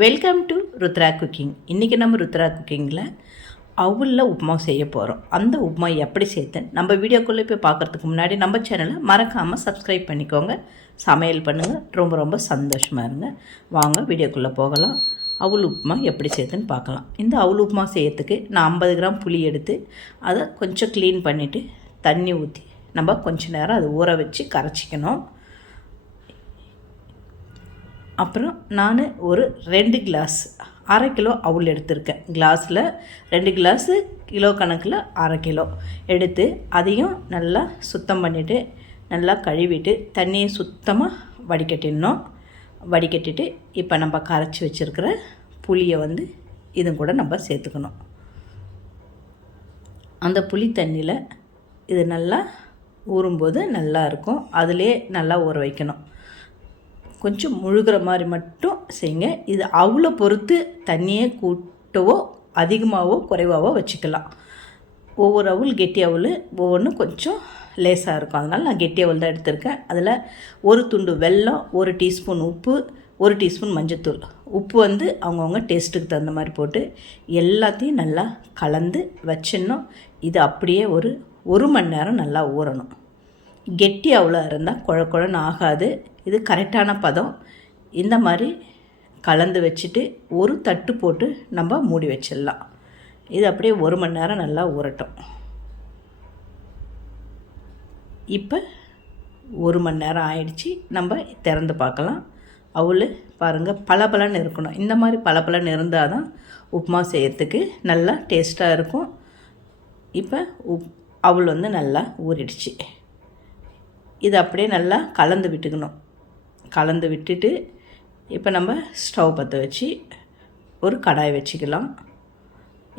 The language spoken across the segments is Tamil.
வெல்கம் டு ருத்ரா குக்கிங் இன்றைக்கி நம்ம ருத்ரா குக்கிங்கில் அவுளில் உப்புமா செய்ய போகிறோம் அந்த உப்புமா எப்படி சேர்த்தேன் நம்ம வீடியோக்குள்ளே போய் பார்க்குறதுக்கு முன்னாடி நம்ம சேனலை மறக்காமல் சப்ஸ்கிரைப் பண்ணிக்கோங்க. சமையல் பண்ணுங்கள் ரொம்ப ரொம்ப சந்தோஷமாக இருங்க. வாங்க வீடியோக்குள்ளே போகலாம். அவுள் உப்புமா எப்படி சேர்த்துன்னு பார்க்கலாம். இந்த அவுள் உப்புமா செய்யறதுக்கு நான் ஐம்பது கிராம் புளி எடுத்து அதை கொஞ்சம் க்ளீன் பண்ணிவிட்டு தண்ணி ஊற்றி நம்ம கொஞ்ச நேரம் அதை ஊற வச்சு கரைச்சிக்கணும். அப்புறம் நான் ஒரு ரெண்டு கிளாஸ் அரை கிலோ அவுள் எடுத்திருக்கேன். கிளாஸில் ரெண்டு கிளாஸு கிலோ கணக்கில் அரை கிலோ எடுத்து அதையும் நல்லா சுத்தம் பண்ணிவிட்டு நல்லா கழுவிட்டு தண்ணியை சுத்தமாக வடிகட்டிடணும். வடிகட்டிட்டு இப்போ நம்ம கரைச்சி வச்சுருக்கிற புளியை வந்து இதும் கூட நம்ம சேர்த்துக்கணும். அந்த புளி தண்ணியில் இது நல்லா ஊறும்போது நல்லா இருக்கும். அதிலே நல்லா ஊற வைக்கணும். கொஞ்சம் முழுகிற மாதிரி மட்டும் செய்யுங்க. இது அவ்வளோ பொறுத்து தண்ணியை கூட்டவோ அதிகமாகவோ குறைவாகவோ வச்சுக்கலாம். ஒவ்வொரு அவுள் கெட்டி அவுள் ஒவ்வொன்றும் கொஞ்சம் லேசாக இருக்கும். அதனால் நான் கெட்டி அவுள் தான் எடுத்திருக்கேன். அதில் ஒரு துண்டு வெல்லம் ஒரு டீஸ்பூன் உப்பு ஒரு டீஸ்பூன் மஞ்சத்தூள். உப்பு வந்து அவங்கவுங்க டேஸ்ட்டுக்கு தகுந்த மாதிரி போட்டு எல்லாத்தையும் நல்லா கலந்து வச்சிடணும். இது அப்படியே ஒரு ஒரு மணி நேரம் நல்லா ஊறணும். கெட்டி அவ்வளோ இருந்தால் குழ குழன்னு ஆகாது. இது கரெக்டான பதம். இந்த மாதிரி கலந்து வச்சுட்டு ஒரு தட்டு போட்டு நம்ம மூடி வச்சிடலாம். இது அப்படியே ஒரு மணி நேரம் நல்லா ஊறட்டும். இப்போ ஒரு மணி நேரம் ஆயிடுச்சு. நம்ம திறந்து பார்க்கலாம். அவள் பாருங்கள் பளபளன்னு இருக்கணும். இந்த மாதிரி பளபளன்னு இருந்தால் தான் உப்புமா செய்கிறதுக்கு நல்லா டேஸ்ட்டாக இருக்கும். இப்போ உப் அவள் வந்து நல்லா ஊறிடுச்சு. இது அப்படியே நல்லா கலந்து விட்டுக்கணும். கலந்து விட்டுட்டு இப்போ நம்ம ஸ்டவ் பற்ற வச்சு ஒரு கடாய் வச்சுக்கலாம்.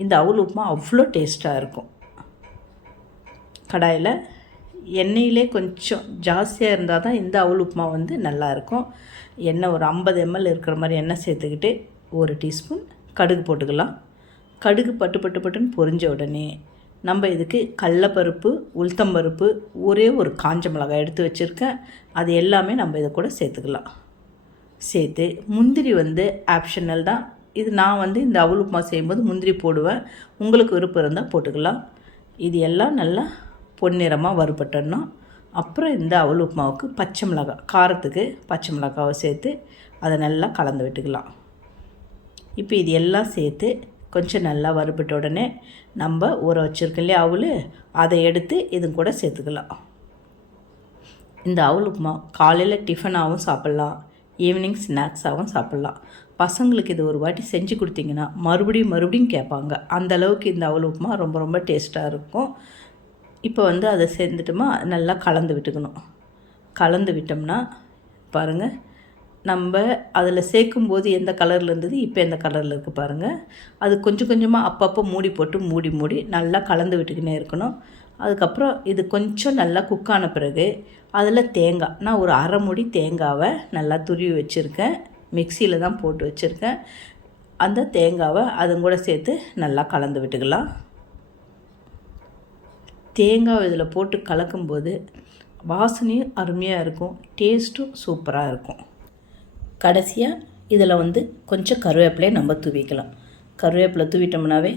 இந்த அவுல் உப்புமா அவ்வளோ டேஸ்ட்டாக இருக்கும். கடாயில் எண்ணெயிலே கொஞ்சம் ஜாஸ்தியாக இருந்தால் தான் இந்த அவுல் உப்புமா வந்து நல்லாயிருக்கும் எண்ணெய் ஒரு ஐம்பது எம்எல் இருக்கிற மாதிரி எண்ணெய் சேர்த்துக்கிட்டு ஒரு டீஸ்பூன் கடுகு போட்டுக்கலாம். கடுகு பட்டு பட்டு பட்டுன்னு பொரிஞ்ச உடனே நம்ம இதுக்கு கடலப்பருப்பு உளுத்தம்பருப்பு ஒரே ஒரு காஞ்ச மிளகாய் எடுத்து வச்சுருக்கேன். அது எல்லாமே நம்ம இதை கூட சேர்த்துக்கலாம். சேர்த்து முந்திரி வந்து ஆப்ஷனல் தான். இது நான் வந்து இந்த அவல் உப்புமா செய்யும்போது முந்திரி போடுவேன். உங்களுக்கு விருப்பம் இருந்தால் போட்டுக்கலாம். இது எல்லாம் நல்லா பொன்னிறமாக வறுபட்டணும் அப்புறம் இந்த அவல் உப்புமாவுக்கு பச்சை மிளகாய் காரத்துக்கு பச்சை மிளகாவை சேர்த்து அதை நல்லா கலந்து விட்டுக்கலாம். இப்போ இது எல்லாம் சேர்த்து கொஞ்சம் நல்லா வறுபட்ட உடனே நம்ம ஊற வச்சுருக்கோம் இல்லையா அவள்? அதை எடுத்து இது கூட சேர்த்துக்கலாம். இந்த அவல் உப்புமா காலையில் டிஃபனாகவும் சாப்பிட்லாம். ஈவினிங் ஸ்நாக்ஸாகவும் சாப்பிட்லாம். பசங்களுக்கு இது ஒரு வாட்டி செஞ்சு கொடுத்தீங்கன்னா மறுபடியும் மறுபடியும் கேட்பாங்க. அந்த அளவுக்கு இந்த அவல் உப்புமா ரொம்ப ரொம்ப டேஸ்ட்டாக இருக்கும். இப்போ வந்து அதை சேர்ந்துட்டோமா நல்லா கலந்து விட்டுக்கணும். கலந்து விட்டோம்னா பாருங்கள் நம்ம அதில் சேர்க்கும்போது எந்த கலரில் இருந்தது இப்போ எந்த கலரில் இருக்குது பாருங்கள் அது கொஞ்சம் கொஞ்சமாக அப்பப்போ மூடி போட்டு மூடி மூடி நல்லா கலந்து விட்டுக்கினே இருக்கணும். அதுக்கப்புறம் இது கொஞ்சம் நல்லா குக்கான பிறகு அதில் தேங்காய் நான் ஒரு அரை முடி தேங்காவை நல்லா துருவி வச்சுருக்கேன். மிக்சியில் தான் போட்டு வச்சுருக்கேன். அந்த தேங்காவை அதுங்கூட கூட சேர்த்து நல்லா கலந்து விட்டுக்கலாம். தேங்காய் இதில் போட்டு கலக்கும்போது வாசனையும் அருமையாக இருக்கும் டேஸ்ட்டும் சூப்பராக இருக்கும். கடைசியாக இதில் வந்து கொஞ்சம் கருவேப்பிலையை நம்ம தூவிக்கலாம். கருவேப்பிலை தூவிட்டோம்னாவே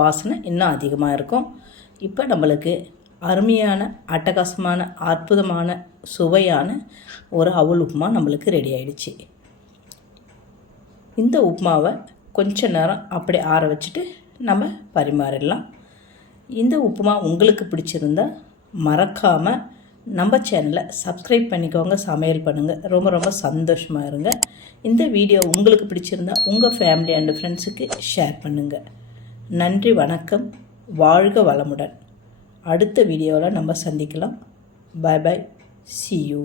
வாசனை இன்னும் அதிகமாக இருக்கும். இப்போ நம்மளுக்கு அருமையான அட்டகாசமான அற்புதமான சுவையான ஒரு அவல் உப்புமா நம்மளுக்கு ரெடி ஆயிடுச்சு. இந்த உப்புமாவை கொஞ்ச நேரம் அப்படியே ஆற வச்சுட்டு நம்ம பரிமாறிடலாம். இந்த உப்புமா உங்களுக்கு பிடிச்சிருந்தால் மறக்காமல் நம்ம சேனலை சப்ஸ்கிரைப் பண்ணிக்கோங்க சமையல் பண்ணுங்கள் ரொம்ப ரொம்ப சந்தோஷமாக இருங்க. இந்த வீடியோ உங்களுக்கு பிடிச்சிருந்தா உங்கள் ஃபேமிலி அண்டு ஃப்ரெண்ட்ஸுக்கு ஷேர் பண்ணுங்கள் நன்றி வணக்கம். வாழ்க வளமுடன். அடுத்த வீடியோவில் நம்ம சந்திக்கலாம். பாய் பாய் சி யூ